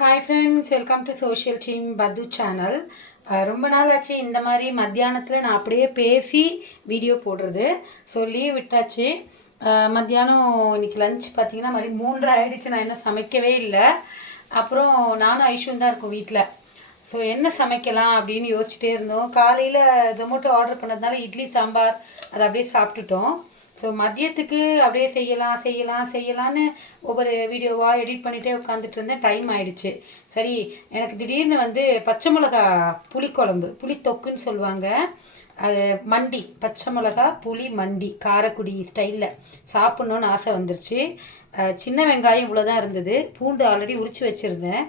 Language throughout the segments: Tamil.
Hi friends welcome to social team பத்து சேனல் ரொம்ப நாள் ஆச்சு இந்த மாதிரி மத்தியானத்தில் நான் அப்படியே பேசி வீடியோ போடுறது. ஸோ லீவ் விட்டாச்சு. மத்தியானம் இன்னைக்கு லஞ்ச் பார்த்தீங்கன்னா மாதிரி மூன்றரை ஆகிடுச்சு நான் இன்னும் சமைக்கவே இல்லை. அப்புறம் நானும் ஐஷுவும் தான் இருக்கோம் வீட்டில் ஸோ என்ன சமைக்கலாம் அப்படின்னு யோசிச்சுட்டே இருந்தோம். காலையில் ஜொமேட்டோ ஆர்டர் பண்ணதுனால இட்லி சாம்பார் அதை அப்படியே சாப்பிட்டுட்டோம். ஸோ மதியத்துக்கு அப்படியே செய்யலாம் செய்யலாம் செய்யலான்னு ஒவ்வொரு வீடியோவாக எடிட் பண்ணிகிட்டே உட்காந்துட்டு இருந்தேன் டைம் ஆயிடுச்சு. சரி எனக்கு திடீர்னு வந்து பச்சை மிளகா புளிக்குழம்பு புளித்தொக்குன்னு சொல்லுவாங்க. அது மண்டி பச்சை மிளகா புளி மண்டி காரக்குடி ஸ்டைலில் சாப்பிட்ணுன்னு ஆசை வந்துருச்சு. சின்ன வெங்காயம் இவ்வளோ தான் இருந்தது. பூண்டு ஆல்ரெடி உரிச்சு வச்சுருந்தேன்.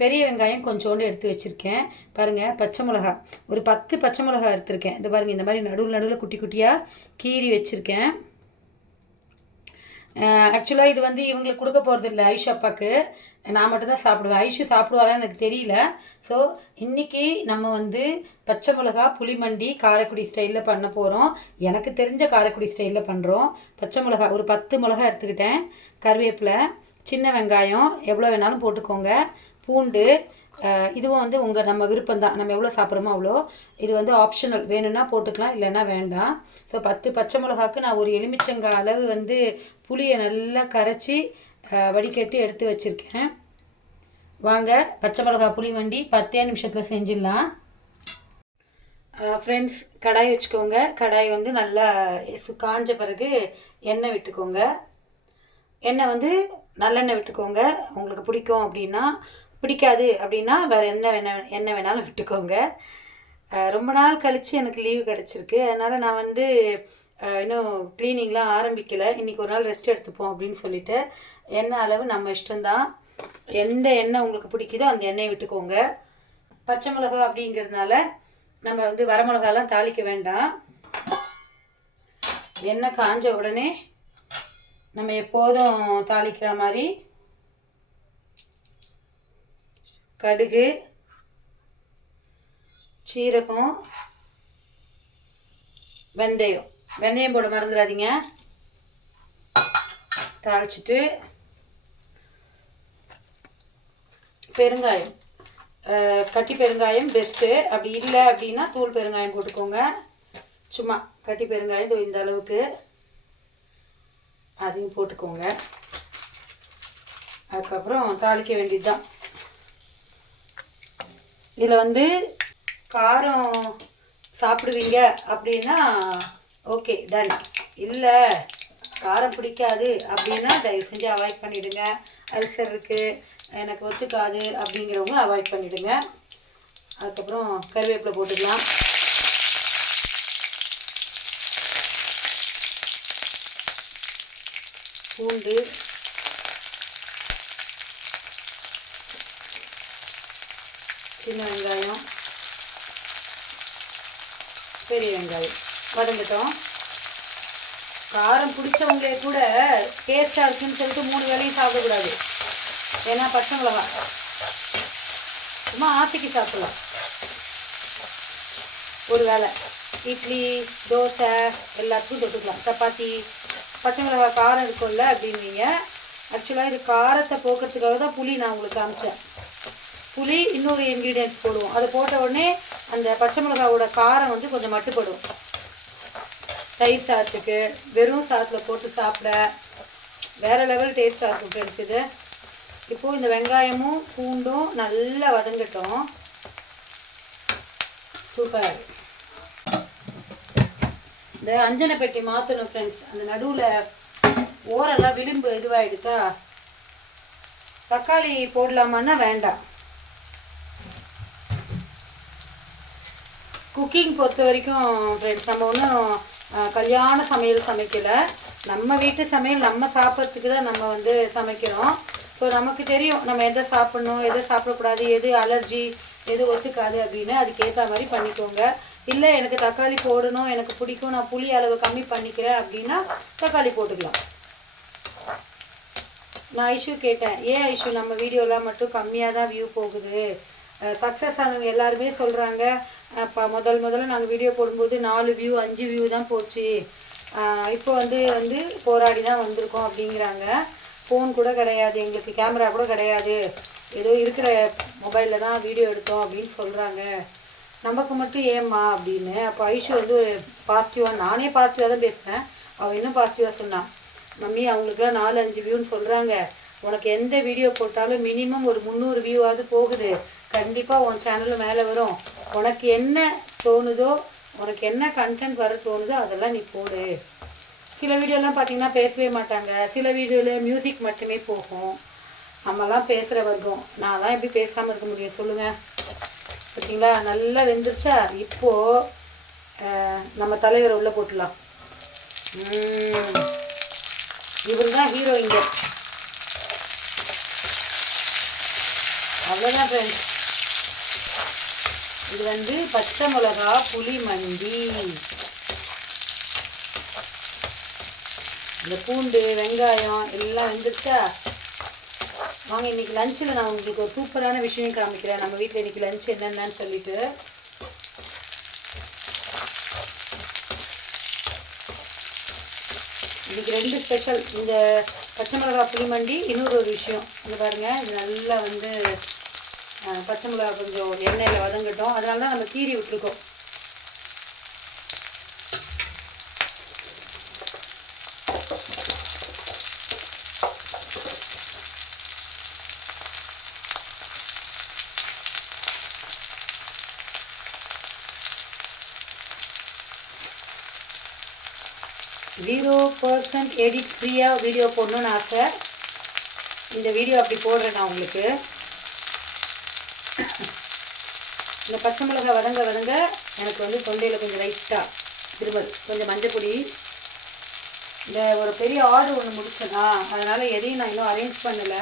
பெரிய வெங்காயம் கொஞ்சோண்டு எடுத்து வச்சுருக்கேன். பாருங்கள் பச்சை மிளகா. ஒரு பத்து பச்சை மிளகா எடுத்திருக்கேன். இந்த பாருங்கள் இந்த மாதிரி நடுவில் நடுவில் குட்டி குட்டியாக கீறி வச்சுருக்கேன். ஆக்சுவலாக இது வந்து இவங்களுக்கு கொடுக்க போகிறது இல்லை ஐஷு அப்பாவுக்கு நான் மட்டும்தான் சாப்பிடுவேன். ஐஷு சாப்பிடுவாளான்னு எனக்கு தெரியல. ஸோ இன்றைக்கி நம்ம வந்து பச்சை மிளகா புளிமண்டி காரைக்குடி ஸ்டைலில் பண்ண போகிறோம் எனக்கு தெரிஞ்ச காரைக்குடி ஸ்டைலில் பண்ணுறோம் பச்சை மிளகா ஒரு பத்து மிளகா எடுத்துக்கிட்டேன். கருவேப்பிலை சின்ன வெங்காயம் எவ்வளோ வேணாலும் போட்டுக்கோங்க. பூண்டு இதுவும் வந்து உங்கள் நம்ம விருப்பம் தான் நம்ம எவ்வளோ சாப்பிட்றோமோ அவ்வளோ. இது வந்து ஆப்ஷனல் வேணும்னா போட்டுக்கலாம் இல்லைன்னா வேண்டாம். ஸோ பத்து பச்சை மிளகாக்கு நான் ஒரு எலுமிச்சங்காய் அளவு வந்து புளியை நல்லா கரைச்சி வடிகட்டி எடுத்து வச்சுருக்கேன். வாங்க பச்சை மிளகா புளி வண்டி பத்தே நிமிஷத்தில் செஞ்சிடலாம். ஃப்ரெண்ட்ஸ் கடாய் வச்சுக்கோங்க. கடாய் வந்து நல்லா சு- காஞ்ச பிறகு எண்ணெய் விட்டுக்கோங்க. எண்ணெய் வந்து நல்லெண்ணெய் விட்டுக்கோங்க. உங்களுக்கு பிடிக்கும் அப்படின்னா பிடிக்காது அப்படின்னா வேறு என்ன வேணா எண்ணெய் வேணாலும் விட்டுக்கோங்க. ரொம்ப நாள் கழித்து எனக்கு லீவு கிடச்சிருக்கு. அதனால் நான் வந்து இன்னும் க்ளீனிங்லாம் ஆரம்பிக்கலை. இன்றைக்கி ஒரு நாள் ரெஸ்ட் எடுத்துப்போம் அப்படின்னு சொல்லிட்டு எண்ணெய் அளவு நம்ம இஷ்டம்தான். எந்த எண்ணெய் உங்களுக்கு பிடிக்குதோ அந்த எண்ணெயை விட்டுக்கோங்க. பச்சை மிளகா அப்படிங்கிறதுனால நம்ம வந்து வரமிளகாலாம் தாளிக்க வேண்டாம். எண்ணெய் காஞ்ச உடனே நம்ம எப்போதும் தாளிக்கிற மாதிரி கடுகு சீரகம் வெந்தயம். வெந்தயம் போட மறந்துடாதீங்க தாளிச்சிட்டு பெருங்காயம் கட்டி பெருங்காயம் பெஸ்ட்டு அப்படி இல்லை அப்படின்னா தூள் பெருங்காயம் போட்டுக்கோங்க. சும்மா கட்டி பெருங்காயம் இந்த அளவுக்கு அதையும் போட்டுக்கோங்க. அதுக்கப்புறம் தாளிக்க வேண்டியது தான் இதில் வந்து காரம் சாப்பிடுவீங்க அப்படின்னா ஓகே டன் இல்லை காரம் பிடிக்காது அப்படின்னா தயவு செஞ்சு அவாய்ட் பண்ணிவிடுங்க அல்சர் இருக்குது எனக்கு ஒத்துக்காது அப்படிங்கிறவங்க அவாய்ட் பண்ணிவிடுங்க அதுக்கப்புறம் கருவேப்பிலை போட்டுக்கலாம். பூண்டு. சின்ன வெங்காயம். பெரிய வெங்காயம். வதங்கட்டும் காரம் பிடிச்சவங்க கூட டேஸ்ட்டாக இருக்குன்னு சொல்லிட்டு மூணு வேலையும் சாப்பிடக்கூடாது. ஏன்னா பச்சை மிளகா. சும்மா ஆசைக்கு சாப்பிடலாம். ஒரு வேளை. இட்லி தோசை எல்லாத்துக்கும் தொட்டுக்கலாம். சப்பாத்தி பச்சை மிளகா காரம் இருக்கும்ல அப்படின்னீங்க. ஆக்சுவலாக இது காரத்தை போக்குறதுக்காக தான் புளி நான் உங்களுக்கு காமிச்சேன். புளி இன்னொரு இன்க்ரீடியன்ஸ் போடுவோம். அதை போட்ட உடனே அந்த பச்சை மிளகாவோட காரம் வந்து கொஞ்சம் மட்டுப்படும் தயிர் சாத்துக்கு வெறும் சாத்தில் போட்டு சாப்பிட வேறு லெவல் டேஸ்ட்டாக இருக்கும் ஃப்ரெண்ட்ஸ் இது. இப்போது இந்த வெங்காயமும் பூண்டும் நல்லா வதங்கட்டும். சூப்பர் இந்த அஞ்சனை பெட்டி மாற்றணும் ஃப்ரெண்ட்ஸ் அந்த நடுவில் ஓரெல்லாம் விளிம்பு இதுவாகிடுதா தக்காளி போடலாமான்னா வேண்டாம். குக்கிங் பொறுத்த வரைக்கும் ஃப்ரெண்ட்ஸ் நம்ம ஒன்றும் கல்யாண சமையல் சமைக்கலை. நம்ம வீட்டு சமையல் நம்ம சாப்பிட்றதுக்கு தான் நம்ம வந்து சமைக்கிறோம். ஸோ நமக்கு தெரியும் நம்ம எதை சாப்பிட்ணும் எதை சாப்பிடக்கூடாது எது அலர்ஜி எது ஒத்துக்காது அப்படின்னு. அதுக்கேற்ற மாதிரி பண்ணிக்கோங்க. இல்லை எனக்கு தக்காளி போடணும் எனக்கு பிடிக்கும் நான் புளி அளவு கம்மி பண்ணிக்கிறேன் அப்படின்னா தக்காளி போட்டுக்கலாம். நான் ஐஷு கேட்டேன் ஏன் ஐஷு நம்ம வீடியோலாம் மட்டும் கம்மியாக தான் வியூ போகுது? சக்ஸஸ் ஆனவங்க எல்லாருமே சொல்கிறாங்க அப்போ முதல் முதல்ல நாங்கள் வீடியோ போடும்போது நாலு வியூ அஞ்சு வியூ தான் போச்சு. இப்போ வந்து வந்து போராடி தான் வந்திருக்கோம் அப்படிங்கிறாங்க. ஃபோன் கூட கிடையாது எங்களுக்கு கேமரா கூட கிடையாது. ஏதோ இருக்கிற மொபைலில் தான் வீடியோ எடுத்தோம் அப்படின்னு சொல்கிறாங்க நமக்கு மட்டும் ஏம்மா அப்படின்னு. அப்போ ஐஷு வந்து ஒரு பாசிட்டிவாக நானே பாசிட்டிவாக தான் பேசுகிறேன் அவள் இன்னும் பாசிட்டிவாக சொன்னான் மம்மி அவங்களுக்குலாம் நாலு அஞ்சு வியூன்னு சொல்கிறாங்க உனக்கு எந்த வீடியோ போட்டாலும் மினிமம் ஒரு முந்நூறு வியூவாவது போகுது. கண்டிப்பாக உன் சேனலில் மேலே வரும். உனக்கு என்ன தோணுதோ உனக்கு என்ன கண்டென்ட் வர தோணுதோ அதெல்லாம் நீ போடு. சில வீடியோலாம் பார்த்தீங்கன்னா பேசவே மாட்டாங்க. சில வீடியோவில் மியூசிக் மட்டுமே போகும். நம்மலாம் பேசுகிற வர்க்கம். நான் தான் எப்படி பேசாமல் இருக்க முடியும் சொல்லுங்கள் பார்த்தீங்களா நல்லா வெந்துருச்சா? இப்போது நம்ம தலைவரை உள்ளே போட்டுடலாம். இவர் தான் ஹீரோ இங்கே. அவ்வளோதான் ஃப்ரெண்ட்ஸ் இது வந்து பச்சை மிளகா புளி மண்டி இந்த பூண்டு வெங்காயம் எல்லாம் வந்துருச்சா? வாங்க இன்னைக்கு லஞ்சில் நான் உங்களுக்கு ஒரு சூப்பரான விஷயம் காமிக்கிறேன். நம்ம வீட்டில் இன்னைக்கு லஞ்ச் என்னென்னு சொல்லிட்டு. இன்றைக்கி ரெண்டு ஸ்பெஷல் இந்த பச்சை மிளகா புளிமண்டி இன்னொரு ஒரு விஷயம். இது பாருங்கள் இது நல்லா வந்து பச்சை மிளகா கொஞ்சம் எண்ணெயில் வதங்கட்டும். அதனால தான் நம்ம கீறி விட்டுருக்கோம். ஜீரோ பர்சன்ட் எடிட் ஃப்ரீயாக வீடியோ போடணும்னு ஆசை. இந்த வீடியோ அப்படி போடுறேன் நான் உங்களுக்கு. இந்த பச்சை மிளகாய் வதங்க வதங்க எனக்கு வந்து தொண்டையில் கொஞ்சம் லைட்டாக திருமல் கொஞ்சம் மஞ்சள் பொடி. இந்த ஒரு பெரிய ஆர்டர் ஒன்று முடிச்சேனா அதனால் எதையும் நான் இன்னும் அரேஞ்ச் பண்ணலை.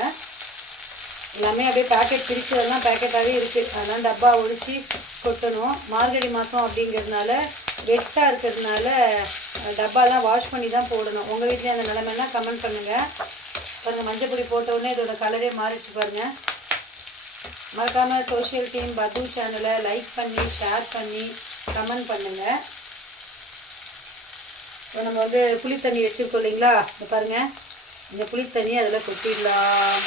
எல்லாமே அப்படியே பேக்கெட் பிரிச்சதெல்லாம் பேக்கெட்டாகவே இருக்குது அதனால் டப்பா ஒழிச்சு கொட்டணும். மார்கழி மாதம் அப்படிங்கிறதுனால வெட்டாக இருக்கிறதுனால டப்பாலாம் வாஷ் பண்ணி தான் போடணும். உங்கள் வீட்லேயும் அந்த நிலைமைனா கமெண்ட் பண்ணுங்கள் பாருங்கள் மஞ்சள் பொடி போட்ட உடனே இதோட கலரே மாறிச்சு பாருங்கள் மறக்காமல் சோஷியல் டீம் பது சேனலை லைக் பண்ணி ஷேர் பண்ணி கமெண்ட் பண்ணுங்கள் இப்போ நம்ம வந்து புளி தண்ணி வச்சுருக்கோம் இல்லைங்களா? இந்த பாருங்கள் இந்த புளி தண்ணி அதில் கொட்டிடலாம்.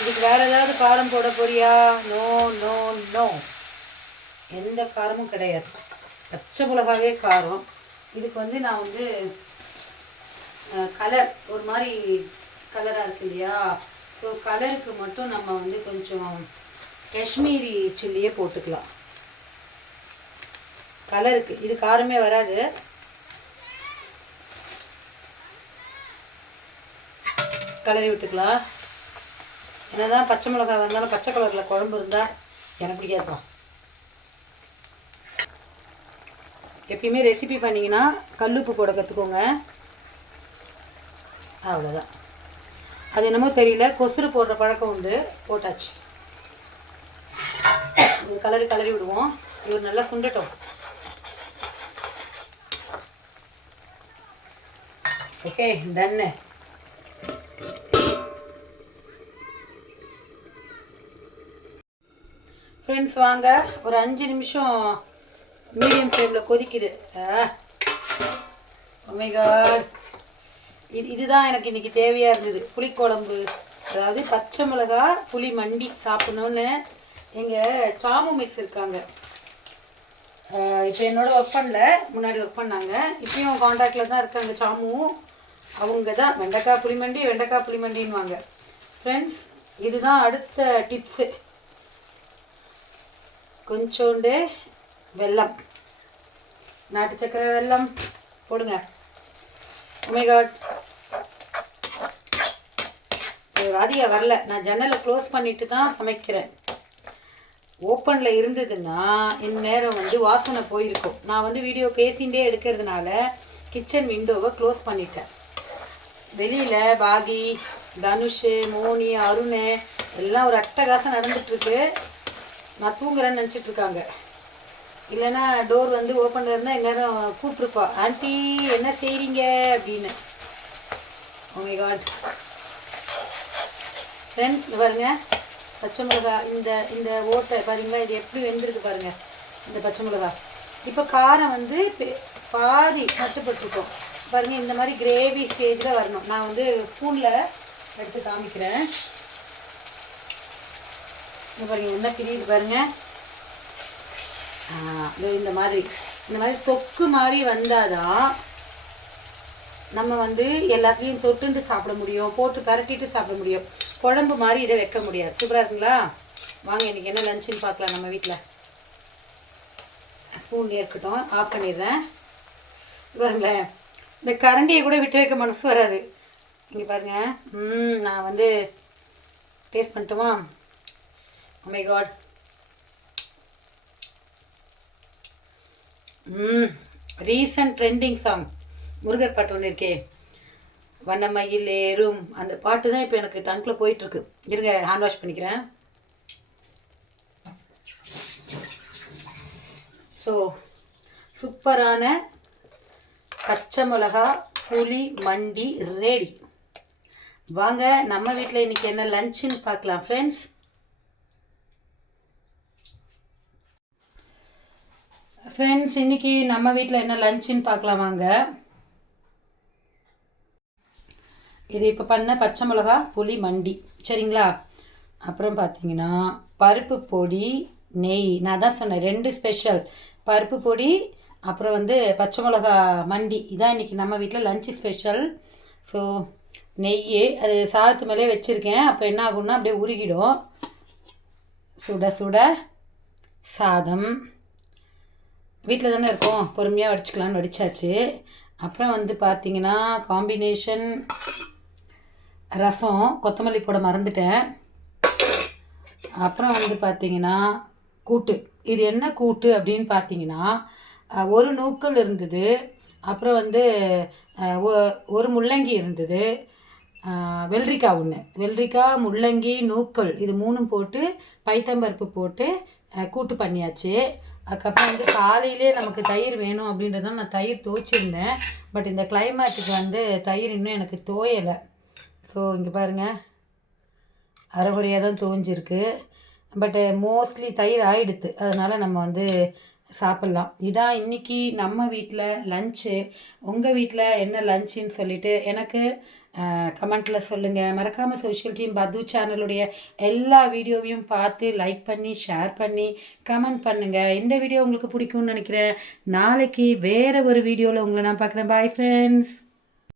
இதுக்கு வேறு ஏதாவது காரம் போட போறியா? நோ நோ நோ எந்த காரமும் கிடையாது. பச்சை மிளகாவே காரம். இதுக்கு வந்து நான் வந்து கலர் ஒரு மாதிரி கலராக இருக்கு இல்லையா? ஸோ கலருக்கு மட்டும் நம்ம வந்து கொஞ்சம் காஷ்மீரி சில்லியே போட்டுக்கலாம். கலருக்கு இது காரமே வராது. கலரி விட்டுக்கலாம். என்னதான் பச்சை மிளகாய் இருந்தாலும் பச்சை கலரில் குழம்பு இருந்தால் எனக்கு பிடிக்காதுதான் எப்பயுமே ரெசிபி பண்ணிங்கன்னா கல்லுப்பு போட கற்றுக்கோங்க அவ்வளோதான் அது என்னமோ தெரியல. கொசுறு போடுற பழக்கம் உண்டு. போட்டாச்சு. இது கலரி கலரி விடுவோம். இவர் நல்லா சுண்டட்டும். ஓகே டன்னு ஃப்ரெண்ட்ஸ் வாங்க. ஒரு அஞ்சு நிமிஷம் மீடியம் ஃப்ளேமில் கொதிக்குது. ஒமேகாட் இது இதுதான் எனக்கு இன்றைக்கி தேவையாக இருந்தது. புளிக்குழம்பு அதாவது பச்சை மிளகா புளி மண்டி சாப்பிடணுன்னு எங்கள் சாமு மிஸ் இருக்காங்க. இப்போ என்னோட ஒர்க் பண்ணல. முன்னாடி ஒர்க் பண்ணாங்க. இப்பயும் காண்டாக்டில் தான் இருக்காங்க சாமு. அவங்க தான் வெண்டைக்காய் புளிமண்டி வெண்டைக்காய் புளிமண்டின்வாங்க ஃப்ரெண்ட்ஸ் இதுதான் அடுத்த டிப்ஸு கொஞ்சோண்டு வெல்லம். நாட்டு சக்கரை வெல்லம் போடுங்க. Oh உமைகாட் ராதிகா வரல. நான் ஜன்னலை க்ளோஸ் பண்ணிட்டு தான் சமைக்கிறேன். ஓப்பனில் இருந்ததுன்னா இந்நேரம் வந்து வாசனை போயிருக்கும். நான் வந்து வீடியோ பேசிகிட்டே எடுக்கிறதுனால கிச்சன் விண்டோவை க்ளோஸ் பண்ணிட்டேன். வெளியில் பாகி தனுஷ் மோனி அருண் எல்லாம் ஒரு அட்டகாசம் நடந்துட்டுருக்கு. நான் தூங்குறேன்னு நினச்சிட்ருக்காங்க இல்லைன்னா டோர் வந்து ஓப்பனில் இருந்தால் எந்நேரம் கூப்பிட்ருப்பா ஆண்டி என்ன செய்கிறீங்க அப்படின்னு. Oh ஓமை காட் ஃப்ரெண்ட்ஸ் பாருங்கள் பச்சை மிளகா இந்த இந்த ஓட்டை பாருங்களா இது எப்படி வெந்திருக்கு பாருங்கள் இந்த பச்சை மிளகா. இப்போ காரம் வந்து பெ- பாதி மட்டுப்பட்டிருக்கும். பாருங்கள் இந்த மாதிரி கிரேவி ஸ்டேஜில் வரணும். நான் வந்து ஸ்பூனில் எடுத்து காமிக்கிறேன். இங்க பாருங்கள் என்ன பிரியுது பாருங்கள் இந்த மாதிரி. இந்த மாதிரி தொக்கு மாதிரி வந்தாதான் நம்ம வந்து எல்லாத்துலேயும் தொட்டுண்டு சாப்பிட முடியும் போட்டு கரட்டிட்டு சாப்பிட முடியும். குழம்பு மாதிரி இதை வைக்க முடியாது. சூப்பராக இருக்குங்களா? வாங்க இன்னைக்கு என்ன லஞ்சுன்னு பார்க்கலாம் நம்ம வீட்டில் ஸ்பூன் இருக்கட்டும் ஆஃப் பண்ணிடுறேன். பாருங்களேன் இந்த கரண்டியை கூட விட்டு வைக்க மனசு வராது. இங்கே பாருங்க ம் நான் வந்து டேஸ்ட் பண்ணட்டுமா? My god hmm recent trending song Murugar பாட்டு ஒன்று இருக்கே. வண்ணமயில் ஏறும். அந்த பாட்டு தான் இப்போ எனக்கு டங்கில் போயிட்டுருக்கு. இருங்க ஹேண்ட் வாஷ் பண்ணிக்கிறேன். ஸோ சூப்பரான பச்சை மிளகா புளி மண்டி ரெடி வாங்க நம்ம வீட்டில் இன்றைக்கி என்ன லஞ்சுன்னு பார்க்கலாம் ஃப்ரெண்ட்ஸ் ஃப்ரெண்ட்ஸ் இன்றைக்கி நம்ம வீட்டில் என்ன லஞ்சுன்னு பார்க்கலாம் வாங்க. இது இப்போ பண்ண பச்சை மிளகா புளி மண்டி. சரிங்களா? அப்புறம் பார்த்தீங்கன்னா பருப்பு பொடி நெய். நான் தான் சொன்னேன் ரெண்டு ஸ்பெஷல் பருப்பு பொடி அப்புறம் வந்து பச்சை மிளகா மண்டி. இதான் இன்றைக்கி நம்ம வீட்டில் லஞ்சு ஸ்பெஷல் ஸோ நெய் அது சாதத்து மேலே வச்சுருக்கேன். அப்போ என்ன ஆகும்னா அப்படியே உருகிடும். சுட சுட சாதம். வீட்டில் தானே இருக்கோம். பொறுமையாக வடிச்சுக்கலான்னு வடிச்சாச்சு. அப்புறம் வந்து பார்த்தீங்கன்னா காம்பினேஷன் ரசம் கொத்தமல்லி போட மறந்துட்டேன். அப்புறம் வந்து பார்த்தீங்கன்னா கூட்டு. இது என்ன கூட்டு அப்படின்னு பார்த்தீங்கன்னா ஒரு நூக்கல் இருந்தது. அப்புறம் வந்து ஒ- ஒரு முள்ளங்கி இருந்தது. வெள்ளரிக்காய் ஒன்று வெள்ளரிக்காய் முள்ளங்கி நூக்கல் இது மூணும் போட்டு பைத்தம்பருப்பு போட்டு கூட்டு பண்ணியாச்சு. அதுக்கப்புறம் வந்து காலையிலே நமக்கு தயிர் வேணும் அப்படின்றத நான் தயிர் துவைச்சிருந்தேன் பட் இந்த கிளைமேட்டுக்கு வந்து தயிர் இன்னும் எனக்கு தோயலை. ஸோ இங்கே பாருங்கள் அரைகுறையாக தான் துவஞ்சிருக்கு. பட்டு மோஸ்ட்லி தயிர் ஆகிடுது அதனால் நம்ம வந்து சாப்பிட்லாம். இதான் இன்னைக்கு நம்ம வீட்டில் லஞ்சு உங்கள் வீட்டில் என்ன லஞ்சுன்னு சொல்லிட்டு எனக்கு கமெண்ட்டில் சொல்லுங்கள் மறக்காமல் சோஷியல் டீம் பது சேனலுடைய எல்லா வீடியோவையும் பார்த்து லைக் பண்ணி ஷேர் பண்ணி கமெண்ட் பண்ணுங்கள் இந்த வீடியோ உங்களுக்கு பிடிக்கும்னு நினைக்கிறேன். நாளைக்கு வேறு ஒரு வீடியோவில் உங்களை நான் பார்க்குறேன். Bye friends